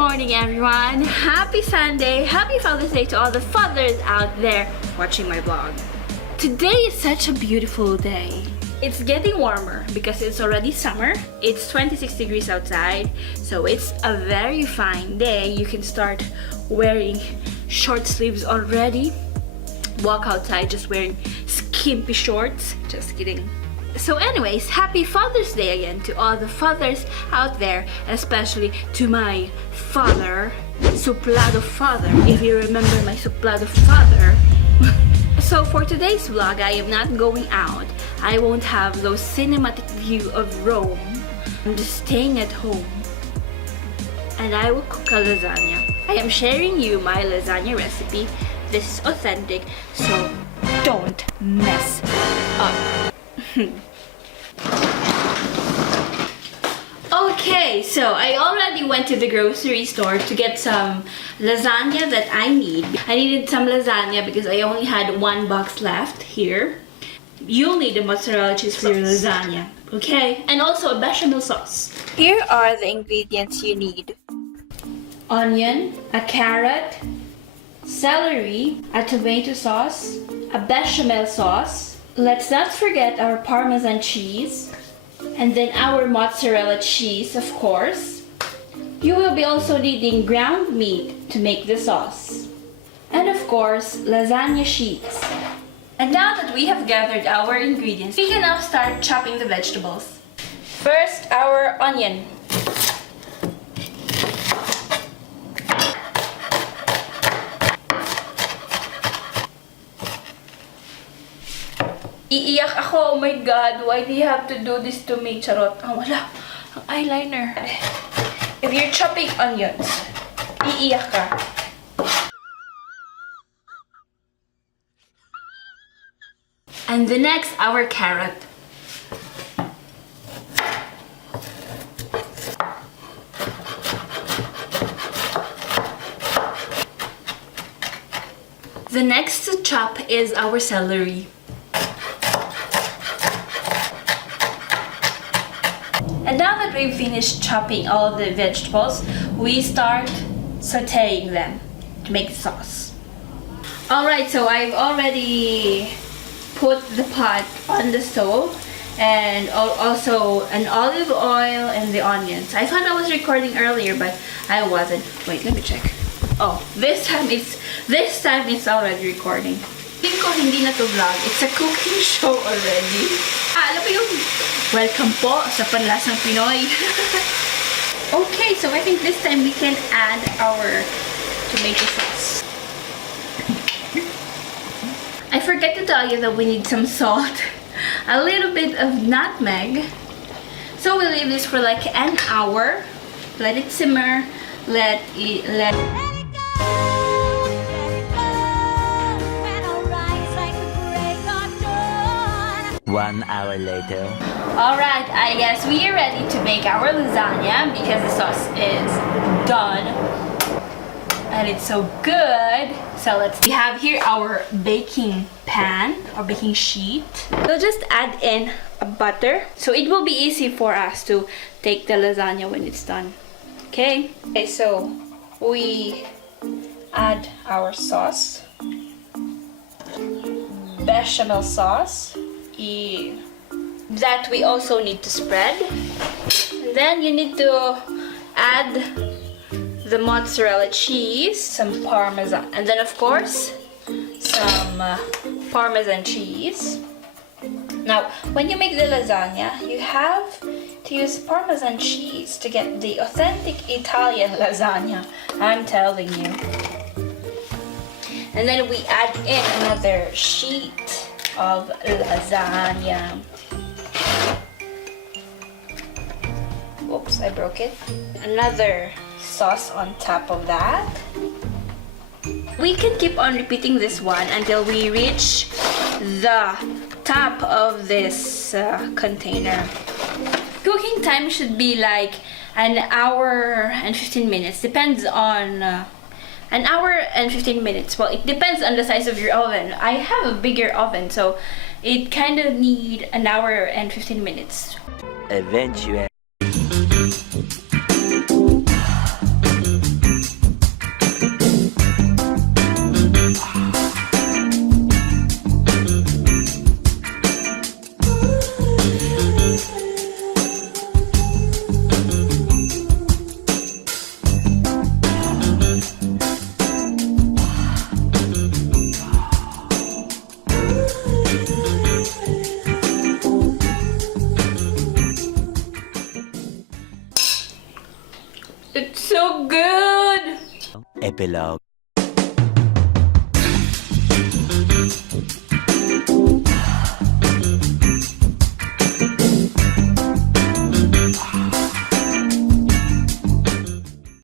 morning, everyone. Happy Sunday. Happy Father's Day to all the fathers out there watching my vlog. Today is such a beautiful day. It's getting warmer because it's already summer. It's 26 degrees outside, so it's a very fine day. You can start wearing short sleeves already. Walk outside just wearing skimpy shorts. Just kidding. So anyways, happy Father's Day again to all the fathers out there, especially to my father, suplado father, if you remember my suplado father. So for today's vlog, I am not going out. I won't have those cinematic view of Rome. I'm just staying at home. And I will cook a lasagna. I am sharing you my lasagna recipe. This is authentic, so don't mess up. Okay, so I already went to the grocery store to get some lasagna that I need. I needed some lasagna because I only had one box left here. You'll need a mozzarella cheese for your lasagna, okay? And also a bechamel sauce. Here are the ingredients you need. Onion, a carrot, celery, a tomato sauce, a bechamel sauce. Let's not forget our parmesan cheese, and then our mozzarella cheese, of course. You will be also needing ground meat to make the sauce. And of course, lasagna sheets. And now that we have gathered our ingredients, we can now start chopping the vegetables. First, our onion. Iiyak ako, oh my god, why do you have to do this to me? Charot. Ah, wala. Ang eyeliner. If you're chopping onions, iiyak ka. And the next, our carrot. The next to chop is our celery. And now that we've finished chopping all of the vegetables, we start sauteing them to make the sauce. Alright, so I've already put the pot on the stove and also an olive oil and the onions. I thought I was recording earlier, but I wasn't. Wait, let me check. Oh, this time it's already recording. Tingin ko hindi na to vlog. It's a cooking show already. Alam mo yung welcome po sa Panlasang Pinoy. Okay, so I think this time we can add our tomato sauce. I forgot to tell you that we need some salt, a little bit of nutmeg. So we'll leave this for like an hour. Let it simmer. Let it 1 hour later. Alright, I guess we are ready to make our lasagna because the sauce is done. And it's so good. So we have here our baking pan or baking sheet. We'll just add in a butter. So it will be easy for us to take the lasagna when it's done. Okay, so we add our sauce. Bechamel sauce. That we also need to spread. And then you need to add the mozzarella cheese, some parmesan, and then of course some parmesan cheese. Now, when you make the lasagna, you have to use parmesan cheese to get the authentic Italian lasagna. I'm telling you. And then we add in another sheet of lasagna. Whoops, I broke it. Another sauce on top of that. We can keep on repeating this one until we reach the top of this container. Cooking time should be like an hour and 15 minutes. Depends on an hour and 15 minutes. Well, it depends on the size of your oven. I have a bigger oven, so it kind of need an hour and 15 minutes. Eventually. It's so good! Epilogue.